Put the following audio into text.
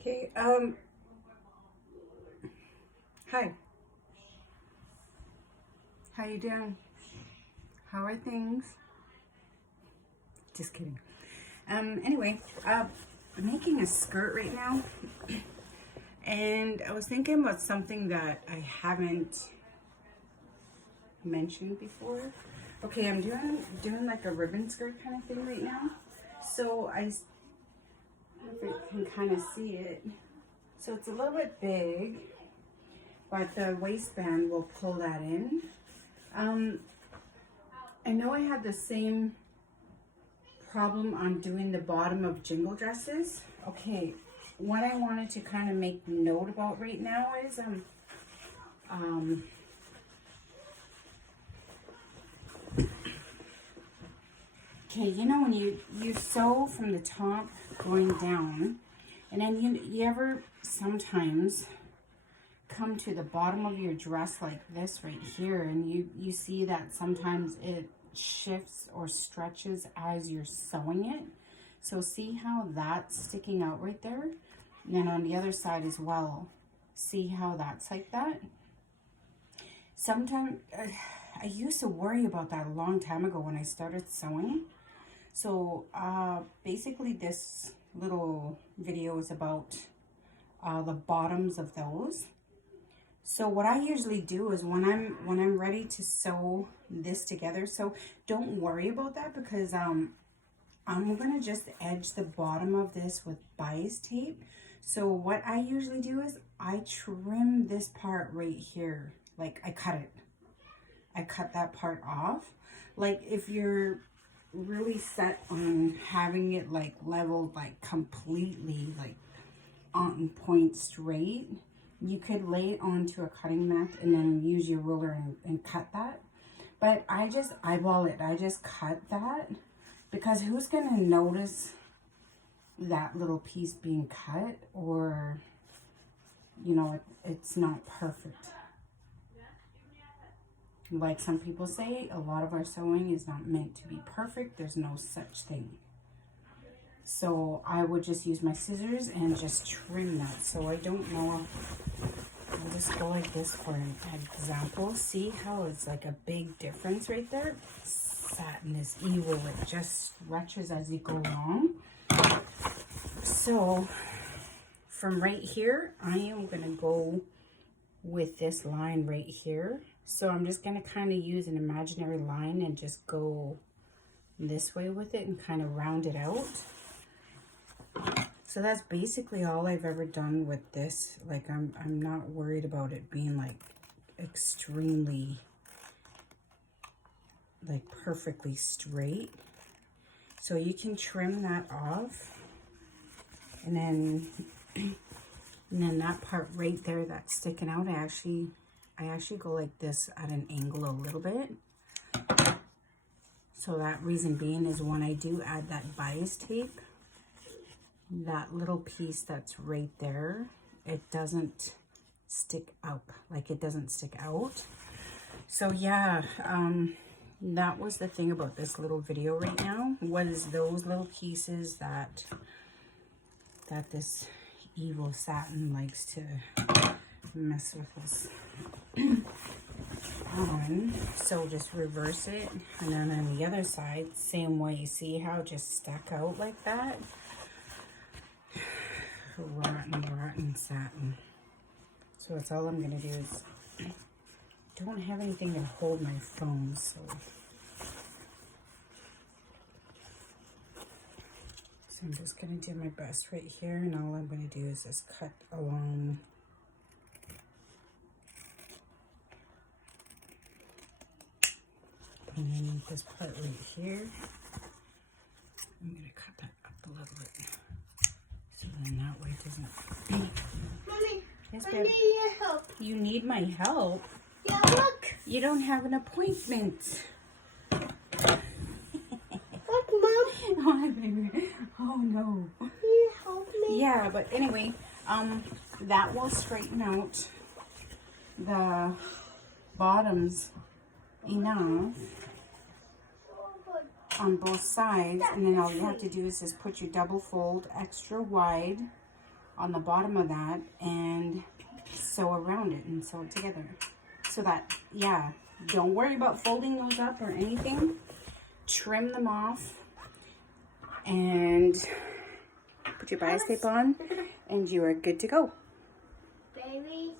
Okay, hi. How you doing? How are things? Just kidding. Anyway, I'm making a skirt right now, and I was thinking about something that I haven't mentioned before. Okay, I'm doing like a ribbon skirt kind of thing right now. So I don't know if you can kind of see it. So it's a little bit big, but the waistband will pull that in. I know I had the same problem on doing the bottom of jingle dresses. Okay, what I wanted to kind of make note about right now is okay, you know when you sew from the top going down, and then you ever sometimes come to the bottom of your dress like this right here, and you see that sometimes it shifts or stretches as you're sewing it. So see how that's sticking out right there? And then on the other side as well, see how that's like that? Sometimes I used to worry about that a long time ago when I started sewing. So basically this little video is about the bottoms of those. So what I usually do is when I'm ready to sew this together, so don't worry about that, because I'm gonna just edge the bottom of this with bias tape. So what I usually do is I trim this part right here, like I cut that part off. Like if you're really set on having it like leveled, like completely like on point straight, you could lay it onto a cutting mat and then use your ruler and cut that. But I just eyeball it. I just cut that, because who's gonna notice that little piece being cut, or you know, it's not perfect. Like some people say, a lot of our sewing is not meant to be perfect. There's no such thing. So I would just use my scissors and just trim that. So I don't know, I'll just go like this for an example. See how it's like a big difference right there? Satin is evil. It just stretches as you go along. So from right here, I am going to go with this line right here. So I'm just going to kind of use an imaginary line and just go this way with it and kind of round it out. So that's basically all I've ever done with this. Like I'm not worried about it being like extremely like perfectly straight. So you can trim that off, and then that part right there that's sticking out, I actually go like this at an angle a little bit. So that reason being is when I do add that bias tape, that little piece that's right there, it doesn't stick out, like it doesn't stick out. So yeah, that was the thing about this little video right now, was those little pieces that this evil satin likes to mess with us on. So just reverse it, and then on the other side, same way. See how it just stuck out like that? Rotten satin. So that's all I'm gonna do is, don't have anything to hold my phone, so I'm just gonna do my best right here, and all I'm gonna do is just cut along and this part right here. I'm gonna cut that up a little bit, so then that way it doesn't. Mommy, Yes, I babe. need your help. You need my help? Yeah, look. You don't have an appointment. Look, Mom. Oh, baby. Oh no. Can you help me? Yeah, but anyway, that will straighten out the bottoms enough on both sides, and then all you have to do is just put your double fold extra wide on the bottom of that and sew around it and sew it together. So that, yeah, don't worry about folding those up or anything. Trim them off and put your bias tape on and you are good to go. Baby.